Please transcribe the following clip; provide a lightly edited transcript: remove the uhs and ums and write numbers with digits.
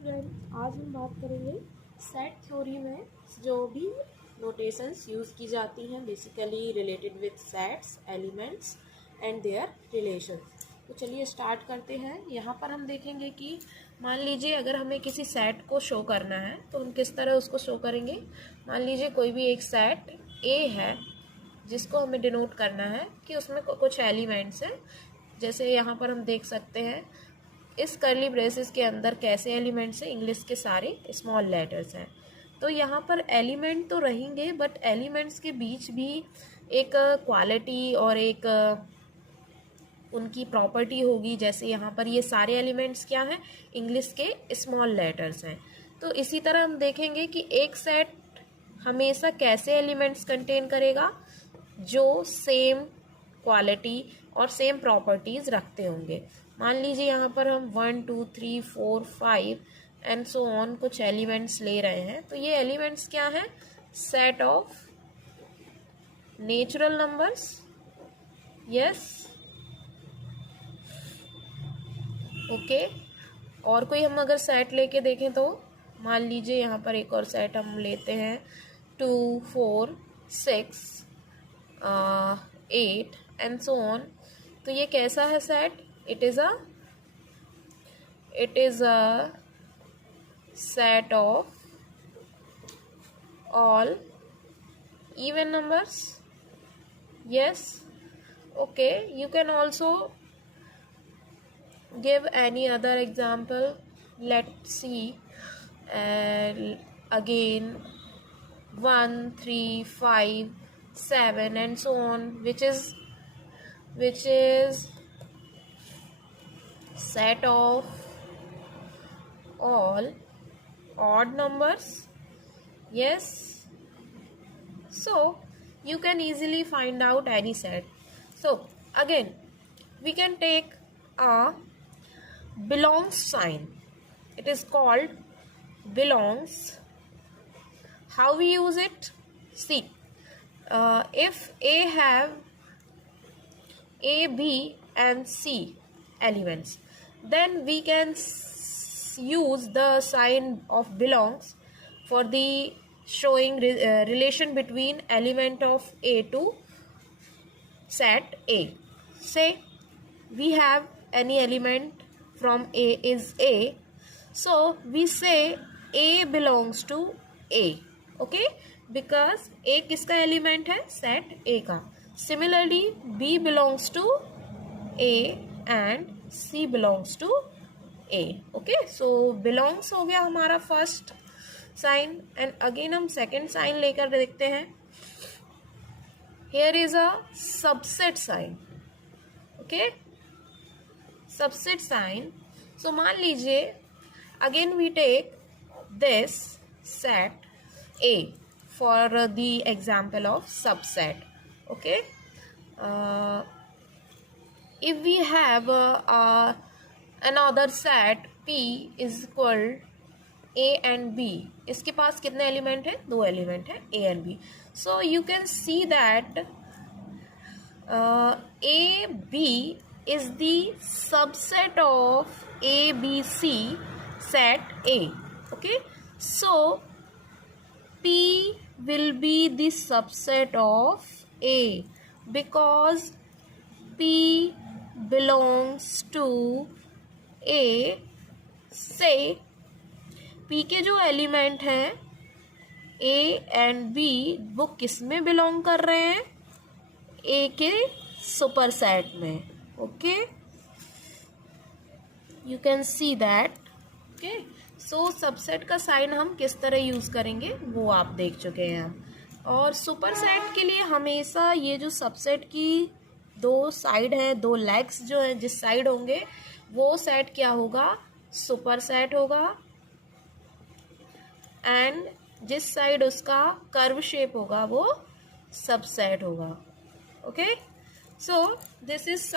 Student, आज हम बात करेंगे सेट थ्योरी में जो भी नोटेशंस यूज़ की जाती हैं basically related with sets, elements and there relation. तो चलिए स्टार्ट करते हैं। यहाँ पर हम देखेंगे कि मान लीजिए अगर हमें किसी सेट को शो करना है तो हम किस तरह उसको शो करेंगे। मान लीजिए कोई भी एक सेट ए है जिसको हमें डिनोट करना है कि उसमें कुछ एलिमेंट्स हैं। जैसे यहाँ पर हम देख सकते हैं इस कर्ली ब्रेसेस के अंदर कैसे एलिमेंट्स हैं, इंग्लिश के सारे स्मॉल लेटर्स हैं। तो यहाँ पर एलिमेंट तो रहेंगे बट एलिमेंट्स के बीच भी एक क्वालिटी और एक उनकी प्रॉपर्टी होगी। जैसे यहाँ पर ये सारे एलिमेंट्स क्या हैं, इंग्लिश के स्मॉल लेटर्स हैं। तो इसी तरह हम देखेंगे कि एक सेट हमेशा कैसे एलिमेंट्स कंटेन करेगा जो सेम क्वालिटी और सेम प्रॉपर्टीज़ रखते होंगे। मान लीजिए यहाँ पर हम 1 2 3 4 5 एंड सो ऑन कुछ एलिमेंट्स ले रहे हैं। तो ये एलिमेंट्स क्या हैं, set of natural numbers, yes, okay. और कोई हम अगर सेट लेके देखें तो मान लीजिए यहाँ पर एक और सेट हम लेते हैं 2 4 6 8 एंड सो ऑन। तो ये कैसा है set, it is a set of all even numbers, yes, okay. You can also give any other example. Let's see, again 1 3 5 7 and so on, which is set of all odd numbers, yes. So you can easily find out any set. So again we can take a belongs sign. It is called belongs. How we use it? See, if A have A, B and C elements, then we can use the sign of belongs for the showing relation between element of A to set A. Say we have any element from A is A, so we say A belongs to A, okay, because A किसका element है, set A का. Similarly B belongs to A and C belongs to A, okay. So belongs हो गया हमारा first sign. And again हम second sign लेकर देखते हैं. Here is a subset sign, okay, subset sign. So मान लीजिए again we take this set A for the example of subset, okay. If we have another set P is equal A and B, इसके पास कितने element है, दो element है A and B. So you can see that A B is the subset of A B C set A, okay. So P will be the subset of A because P belongs to A. से P के जो element हैं A and B वो किस में belong कर रहे हैं, A के सुपर सेट में, okay. You can see that, okay. So subset का साइन हम किस तरह यूज़ करेंगे वो आप देख चुके हैं हम. और सुपर सेट के लिए हमेशा ये जो सबसेट की दो साइड है, दो लेग्स जो है जिस साइड होंगे वो सेट क्या होगा, सुपर सेट होगा. एंड जिस साइड उसका कर्व शेप होगा वो सबसेट होगा, ओके. So this is